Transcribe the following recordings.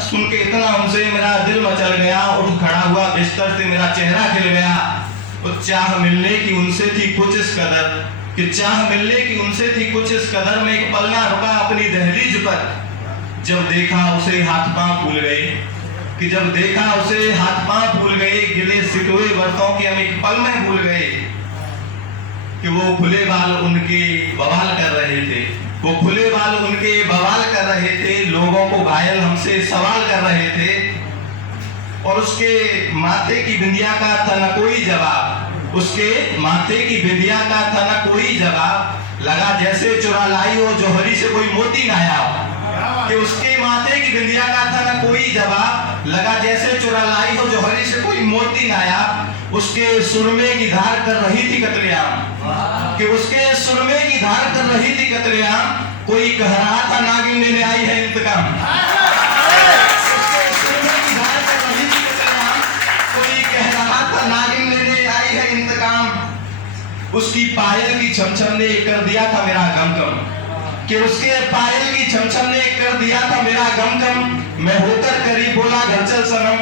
सुन के इतना उनसे मेरा दिल मचल गया। उठ खड़ा हुआ बिस्तर से, मेरा चेहरा खिल गया। तो चाह मिलने की उनसे थी कुछ इस कदर कि चाह मिलने की उनसे थी कुछ इस कदर में एक पल ना रुका अपनी दहलीज पर। जब देखा उसे हाथ पांव भूल गए कि जब देखा उसे हाथ पांव भूल गए। गिले सिकवे बरसों के हम एक पल में भूल गए कि वो खुले बाल उनके बवाल कर रहे थे। वो खुले बाल उनके बवाल कर रहे थे, लोगों को घायल हमसे सवाल कर रहे थे। और उसके माथे की बिंदिया का था न कोई जवाब, उसके माथे की बिंदिया का था न कोई जवाब। लगा जैसे चुरा लाई हो जौहरी से कोई मोती ना आया। कि उसके माथे की बिंदिया का था न कोई जवाब, लगा जैसे चुरा लाई हो जौहरी से कोई मोती ना आया। उसके सुरमे की धार कर रही थी कत्लेआम, कि उसके सुरमे की धार कर रही थी कत्लेआम। कोई कह रहा था नागिन लेने आई है इंतकाम। उसके सुरमे की धार कर रही थी कत्लेआम, कोई कह रहा था नागिन लेने आई है इंतकाम। उसकी पायल की छमछम ने कर दिया था मेरा गम-गम, कि उसके पायल की छमछम ने कर दिया था मेरा गम-गम। मैं होकर करीब बोला घर चल सनम,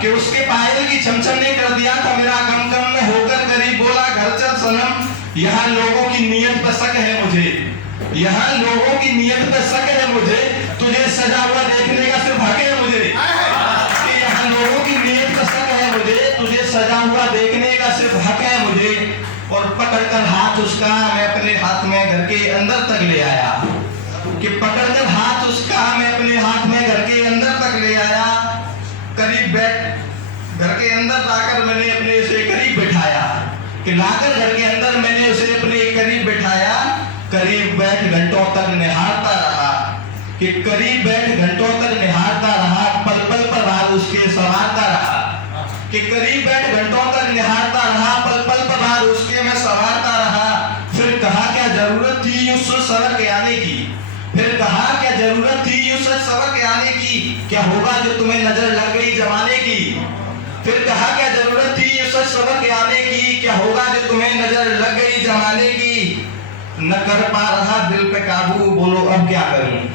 कि उसके पायल की छमछम ने कर दिया था मेरा गम-गम। मैं होकर करीब बोला घर चल सनम। यहाँ लोगों की नीयत पर शक है मुझे, यहाँ लोगों की नीयत पर शक है मुझे। तुझे सजा हुआ देखने का सिर्फ हक है मुझे, कि यहाँ लोगों की नीयत पर शक है मुझे। तुझे सजा हुआ देखने का सिर्फ हक है मुझे। और पकड़कर हाथ उसका मैं अपने हाथ में घर के अंदर तक ले आया, कि पकड़कर हाथ उसका मैं अपने हाथ में घर के अंदर तक ले आया। करीब बैठ घर के अंदर लाकर मैंने अपने उसे करीब बिठाया, कि लाकर घर के अंदर मैंने उसे अपने करीब बिठाया। करीब बैठ घंटों तक निहारता रहा, कि करीब बैठ घंटों तक निहारता रहा। पल पल पर हाथ उसके संवारता रहा, कि करीब बैठ घंटों तक निहारता रहा। पल पल पर हाथ उसके मैं संवारता रहा। फिर कहा क्या जरूरत थी उस सबर के आने की, फिर कहा क्या जरूरत थी उस सबर के आने की। क्या होगा जो तुम्हें नजर लग गई जमाने की। फिर कहा क्या जरूरत थी उस सबर के आने की। क्या होगा जो तुम्हें नजर लग गई जमाने की। न कर पा रहा दिल पे काबू, बोलो अब क्या करूं।